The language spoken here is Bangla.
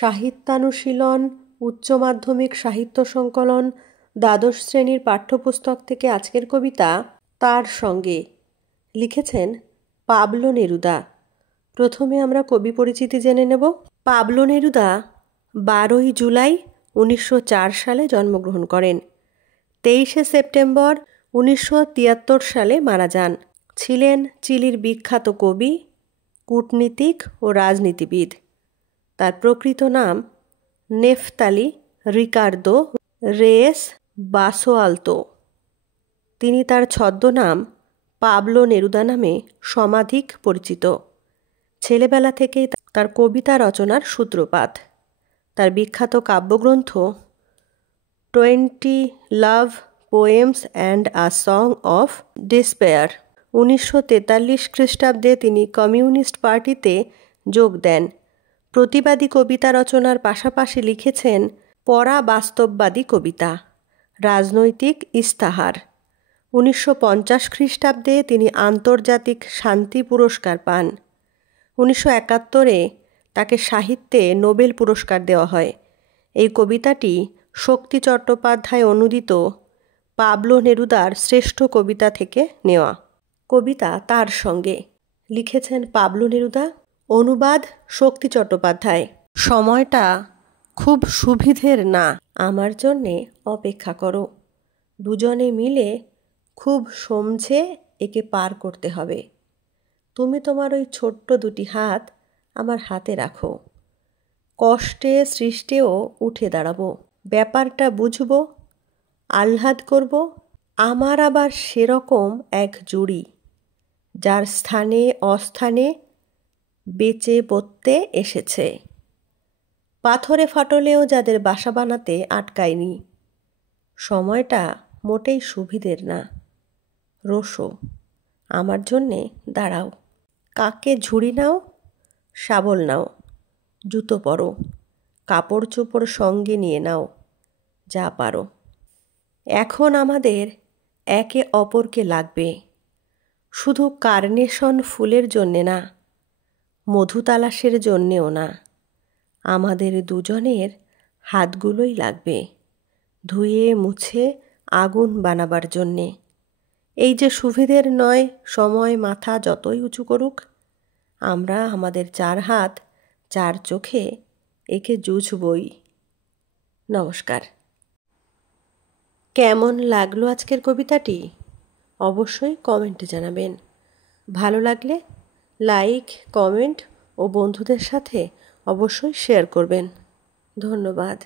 সাহিত্যানুশীলন উচ্চ মাধ্যমিক সাহিত্য সংকলন দ্বাদশ শ্রেণীর পাঠ্যপুস্তক থেকে আজকের কবিতা তার সঙ্গে। লিখেছেন পাবলো নেরুদা। প্রথমে আমরা কবি পরিচিতি জেনে নেব। পাবলো নেরুদা 12ই জুলাই 1904 সালে জন্মগ্রহণ করেন। 23শে সেপ্টেম্বর 1973 সালে মারা যান। ছিলেন চিলির বিখ্যাত কবি, কূটনীতিক ও রাজনীতিবিদ। তার প্রকৃত নাম নেফতালি রিকার্দো রেয়েস বাসোয়ালতো। তিনি তার ছদ্মনাম পাবলো নেরুদা নামে সমাধিক পরিচিত। ছেলেবেলা থেকেই তার কবিতা রচনার সূত্রপাত। তার বিখ্যাত কাব্যগ্রন্থ 20 love poems and a song of despair. 1943 খ্রিস্টাব্দে তিনি কমিউনিস্ট পার্টিতে যোগ দেন। প্রতিবাদী কবিতা রচনার পাশাপাশি লিখেছেন পরাবাস্তববাদী কবিতা, রাজনৈতিক ইস্তাহার। 1950 খ্রিস্টাব্দে তিনি আন্তর্জাতিক শান্তি পুরস্কার পান। 1971 তাকে সাহিত্যে নোবেল পুরস্কার দেওয়া হয়। এই কবিতাটি শক্তি চট্টোপাধ্যায় অনুদিত পাবলো নেরুদার শ্রেষ্ঠ কবিতা থেকে নেওয়া। কবিতা তার সঙ্গে। লিখেছেন পাবলো নেরুদা, অনুবাদ শক্তি চট্টোপাধ্যায়। সময়টা খুব সুবিধের না, আমার জন্যে অপেক্ষা করো। দুজনে মিলে খুব সমঝে একে পার করতে হবে। তুমি তোমার ওই ছোট্ট দুটি হাত আমার হাতে রাখো। কষ্টে সৃষ্টেও উঠে দাঁড়াবো, ব্যাপারটা বুঝবো, আহ্লাদ করব। আমার আবার সেরকম এক জুড়ি, যার স্থানে অস্থানে বেঁচে বসতে এসেছে। পাথরে ফাটলেও যাদের বাসা বানাতে আটকায়নি। সময়টা মোটেই সুবিধের না। রোসো, আমার জন্যে দাঁড়াও। কাকে ঝুড়ি নাও, শাবল নাও, জুতো পরো, কাপড় চোপড় সঙ্গে নিয়ে নাও, যা পারো। এখন আমাদের একে অপরকে লাগবে, শুধু কার্নেশন ফুলের জন্যে না, মধু তালাশের জন্যেও না। আমাদের দুজনের হাতগুলোই লাগবে ধুয়ে মুছে আগুন বানাবার জন্যে। এই যে সুবিধের নয়, সময় মাথা যতই উঁচু করুক, আমরা আমাদের 4 হাত 4 চোখে একে জুঝবই। নমস্কার। কেমন লাগলো আজকের কবিতাটি অবশ্যই কমেন্টে জানাবেন। ভালো লাগলে লাইক, কমেন্ট ও বন্ধুদের সাথে অবশ্যই শেয়ার করবেন। ধন্যবাদ।